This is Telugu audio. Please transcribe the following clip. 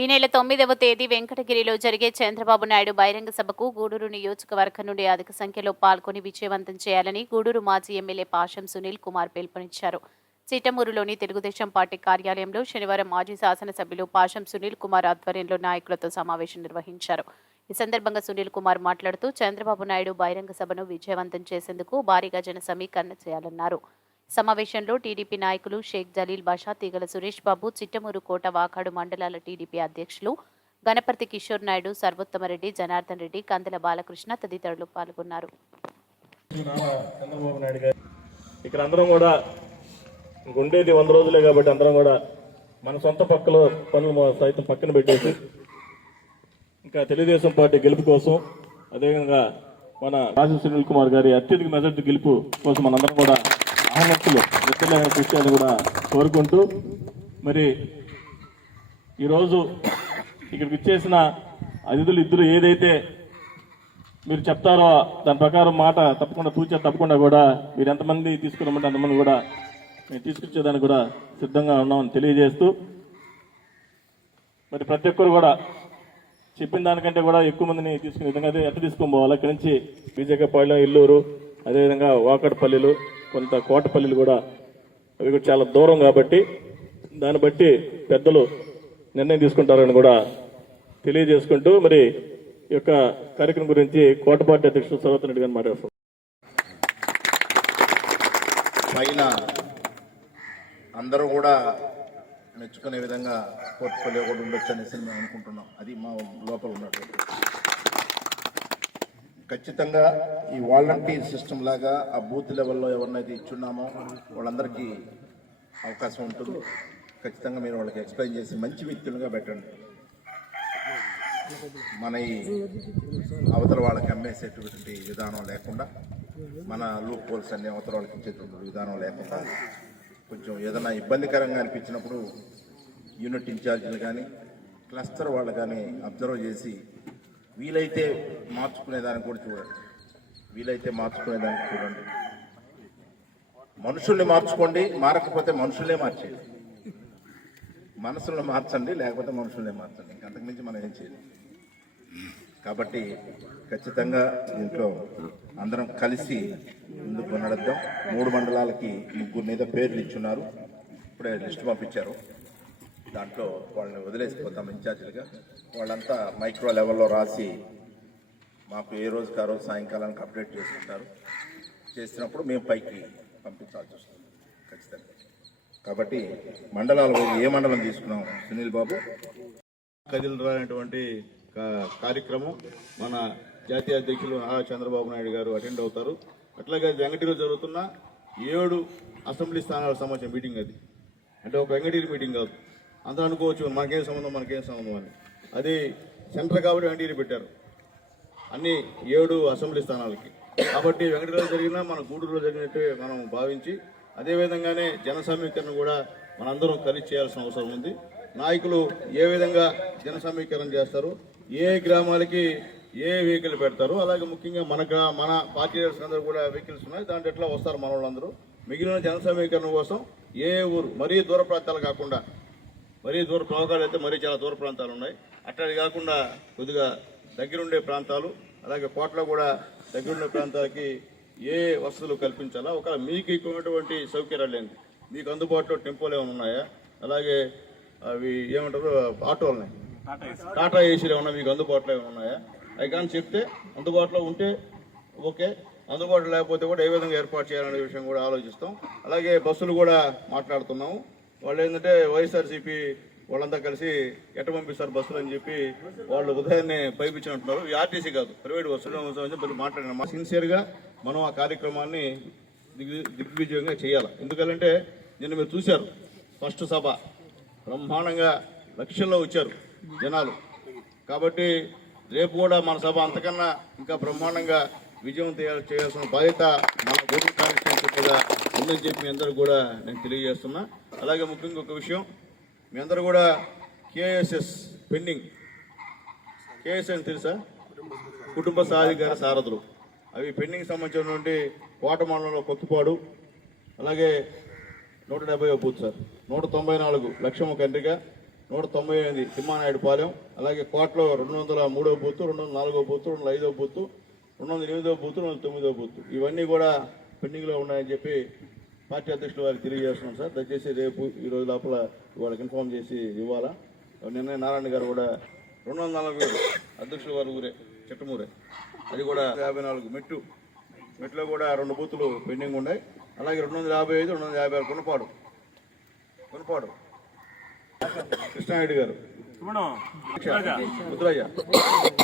ఈ నెల 9వ తేదీ వెంకటగిరిలో జరిగే చంద్రబాబు నాయుడు బహిరంగ సభకు గూడూరు నియోజకవర్గం నుండి అధిక సంఖ్యలో పాల్గొని విజయవంతం చేయాలని గూడూరు మాజీ ఎమ్మెల్యే పాషం సునీల్ కుమార్ పిలుపునిచ్చారు. చిట్టమూరులోని తెలుగుదేశం పార్టీ కార్యాలయంలో శనివారం మాజీ శాసనసభ్యులు పాషం సునీల్ కుమార్ ఆధ్వర్యంలో నాయకులతో సమావేశం నిర్వహించారు. ఈ సందర్భంగా సునీల్ కుమార్ మాట్లాడుతూ చంద్రబాబు నాయుడు బహిరంగ సభను విజయవంతం చేసేందుకు భారీగా జన సమీకరణ చేయాలన్నారు. సమావేశంలో టీడీపీ నాయకులు షేక్ జలీల్ బాషా, తీగల సురేష్ బాబు, చిట్టమూరు కోట, వాకాడు మండలాల టీడీపీ అధ్యక్షులు గణపతి కిషోర్ నాయుడు, సర్వోత్తమరెడ్డి, జనార్దన్ రెడ్డి, కందల బాలకృష్ణ తదితరులు పాల్గొన్నారు. ఇక్కడ అందరం కూడా ఉండేది 100 రోజులే కాబట్టి అందరం కూడా మన సొంత పక్కలో పనులు సైతం పక్కన పెట్టేసి ఇంకా తెలుగుదేశం పార్టీ గెలుపు కోసం, అదేవిధంగా మన రాజు సునీల్ కుమార్ గారి అత్యధిక మెజార్టీ గెలుపు కోసం మనందరం కూడా అహమత్తులు వ్యక్తులైన కృష్ణాన్ని కూడా కోరుకుంటూ, మరి ఈరోజు ఇక్కడికి ఇచ్చేసిన అతిథులు ఇద్దరు ఏదైతే మీరు చెప్తారో దాని ప్రకారం మాట తప్పకుండా తప్పకుండా కూడా మీరు ఎంతమంది తీసుకురమ్మంటే అంతమంది కూడా మేము తీసుకొచ్చేదానికి కూడా సిద్ధంగా ఉన్నామని తెలియజేస్తూ, మరి ప్రతి ఒక్కరు కూడా చెప్పిన దానికంటే కూడా ఎక్కువ మందిని తీసుకునే విధంగా అయితే ఎట్లా తీసుకొని పోవాలి. ఇక్కడి నుంచి బీజేపీపాలెం, ఇల్లూరు, అదేవిధంగా వాకడపల్లిలు, కొంత కోటపల్లిలు కూడా అవి కూడా చాలా దూరం కాబట్టి దాన్ని బట్టి పెద్దలు నిర్ణయం తీసుకుంటారని కూడా తెలియజేసుకుంటూ, మరి ఈ యొక్క కార్యక్రమం గురించి కోట పార్టీ అధ్యక్షుడు సర్వోత్తమ రెడ్డి గారిని మాట్లాడుతున్నాం. పైన అందరూ కూడా మెచ్చుకునే విధంగా పోర్ట్ఫోలియో కూడా ఉండొచ్చు అనేసి మేము అనుకుంటున్నాం. అది మా లోపల ఉన్నటువంటి ఖచ్చితంగా ఈ వాలంటీర్ సిస్టమ్ లాగా ఆ బూత్ లెవెల్లో ఎవరినైతే ఇచ్చున్నామో వాళ్ళందరికీ అవకాశం ఉంటుంది. ఖచ్చితంగా మీరు వాళ్ళకి ఎక్స్ప్లెయిన్ చేసి మంచి వ్యక్తులుగా పెట్టండి. మన ఈ అవతల వాళ్ళకి అమ్మేసేటువంటి విధానం లేకుండా, మన లూప్ హోల్స్ అన్ని అవతల వాళ్ళకి ఇచ్చేటువంటి విధానం లేకుండా, కొంచెం ఏదైనా ఇబ్బందికరంగా అనిపించినప్పుడు యూనిట్ ఇన్ఛార్జీలు కానీ క్లస్టర్ వాళ్ళు కానీ అబ్జర్వ్ చేసి వీలైతే మార్చుకునేదానికి కూడా చూడండి. మనుషుల్ని మార్చుకోండి, మారకపోతే మనుషులే మార్చేయండి. మనసులను మార్చండి, లేకపోతే మనుషులనే మార్చండి. అంతకుమించి మనం ఏం చేయలేం. కాబట్టి ఖచ్చితంగా దీంట్లో అందరం కలిసి ముందుకు నడుద్దాం. 3 మండలాలకి 3 మీద పేర్లు ఇచ్చున్నారు. ఇప్పుడే లిస్ట్ పంపించారు. దాంట్లో వాళ్ళని వదిలేసిపోతాం ఇన్ఛార్జీలుగా. వాళ్ళంతా మైక్రో లెవెల్లో రాసి మాకు ఏ రోజుకి ఆ రోజు సాయంకాలానికి అప్డేట్ చేసుకుంటారు. చేసినప్పుడు మేము పైకి పంపించాల్సి వస్తుంది ఖచ్చితంగా. కాబట్టి మండలాలు ఏ మండలం తీసుకున్నాం సునీల్ బాబు? కదిలినటువంటి కార్యక్రమం మన జాతీయ అధ్యక్షులు చంద్రబాబు నాయుడు గారు అటెండ్ అవుతారు. అట్లాగే వెంకటగిరిలో జరుగుతున్న 7 అసెంబ్లీ స్థానాలకు సంబంధించిన మీటింగ్. అది అంటే ఒక వెంకటగిరి మీటింగ్ కాదు. అందరూ అనుకోవచ్చు మనకేం సంబంధం అని. అది సెంటర్ కాబట్టి వెంకటగిరి పెట్టారు అన్ని 7 అసెంబ్లీ స్థానాలకి. కాబట్టి వెంకటగిరిలో జరిగినా మన గూడూరులో జరిగినట్టే మనం భావించి, అదేవిధంగానే జన సమీకరణ కూడా మనందరం కలిసి చేయాల్సిన అవసరం ఉంది. నాయకులు ఏ విధంగా జన సమీకరణ చేస్తారు, ఏ గ్రామాలకి ఏ వెహికల్ పెడతారు, అలాగే ముఖ్యంగా మన పార్టీ లీడర్స్ అందరూ కూడా వెహికల్స్ ఉన్నాయి. దాంట్లో ఎట్లా వస్తారు మన వాళ్ళందరూ. మిగిలిన జన సమీకరణ కోసం ఏ ఊరు మరీ దూర ప్రాంతాలు కాకుండా, మరీ దూర ప్రవాహాలు అయితే మరీ చాలా దూర ప్రాంతాలు ఉన్నాయి, అట్లా కాకుండా కొద్దిగా దగ్గరుండే ప్రాంతాలు, అలాగే కోట్ల కూడా దగ్గరుండే ప్రాంతాలకి ఏ వసతులు కల్పించాలా, ఒకవేళ మీకు ఎక్కువటువంటి సౌకర్యాలు ఏంటి, మీకు అందుబాటులో టెంపోలు ఏమైనా ఉన్నాయా, అలాగే అవి ఏమంటారు ఆటోలున్నాయి, టాటా ఏసీలు ఏమన్నా మీకు అందుబాటులో ఏమైనా ఉన్నాయా, అవి కానీ చెప్తే అందుబాటులో ఉంటే ఓకే, అందుబాటులో లేకపోతే కూడా ఏ విధంగా ఏర్పాటు చేయాలనే విషయం కూడా ఆలోచిస్తాం. అలాగే బస్సులు కూడా మాట్లాడుతున్నాము. వాళ్ళు ఏంటంటే వైఎస్ఆర్సీపీ వాళ్ళంతా కలిసి ఎట్ట పంపిస్తారు బస్సులు అని చెప్పి వాళ్ళు ఉదయాన్నే పైపించినట్టున్నారు. ఈ ఆర్టీసీ కాదు, ప్రైవేట్ బస్సులు మాట్లాడిన సిన్సియర్గా మనం ఆ కార్యక్రమాన్ని దిగ్విజయంగా చేయాలి. ఎందుకంటే నిన్న మీరు చూశారు, ఫస్ట్ సభ బ్రహ్మాండంగా లక్షల్లో వచ్చారు జనాలు. కాబట్టి రేపు కూడా మన సభ అంతకన్నా ఇంకా బ్రహ్మాండంగా విజయం చేయాల్సిన బాధ్యత మన గూడూరు కాన్స్టిట్యూన్సీ మీద ఉందని చెప్పి మీ అందరూ కూడా నేను తెలియజేస్తున్నా. అలాగే ముఖ్యంగా ఒక విషయం, మీ అందరూ కూడా కేఎస్ఎస్ పెండింగ్, కేఎస్ఎస్ అని తెలుసా, కుటుంబ సాధికార సారథులు, అవి పెండింగ్ సంబంధించినటువంటి కోట మండలంలో కొత్తపాడు, అలాగే 170వ బూత్ సార్, 194 లక్ష్మమ్మ కండ్రిక, 198 తిమ్మానాయుడు పాలెం, అలాగే కోటలో 203వ బూత్, 204వ బూత్, 205వ బూత్, 208వ బూత్, 209వ బూత్ ఇవన్నీ కూడా పెండింగ్లో ఉన్నాయని చెప్పి పార్టీ అధ్యక్షులు వారికి తెలియజేస్తున్నాం సార్. దయచేసి రేపు ఈ రోజు లోపల వాళ్ళకి ఇన్ఫార్మ్ చేసి ఇవ్వాలా. నిన్న నారాయణ గారు కూడా 240 అధ్యక్షుల వారి ఊరే చిట్టమూరే, అది కూడా 54 మెట్లో కూడా 2 బూతులు పెండింగ్ ఉన్నాయి. అలాగే 255, 256 కొనపాడు కృష్ణారెడ్డి గారు, ముద్రయ్య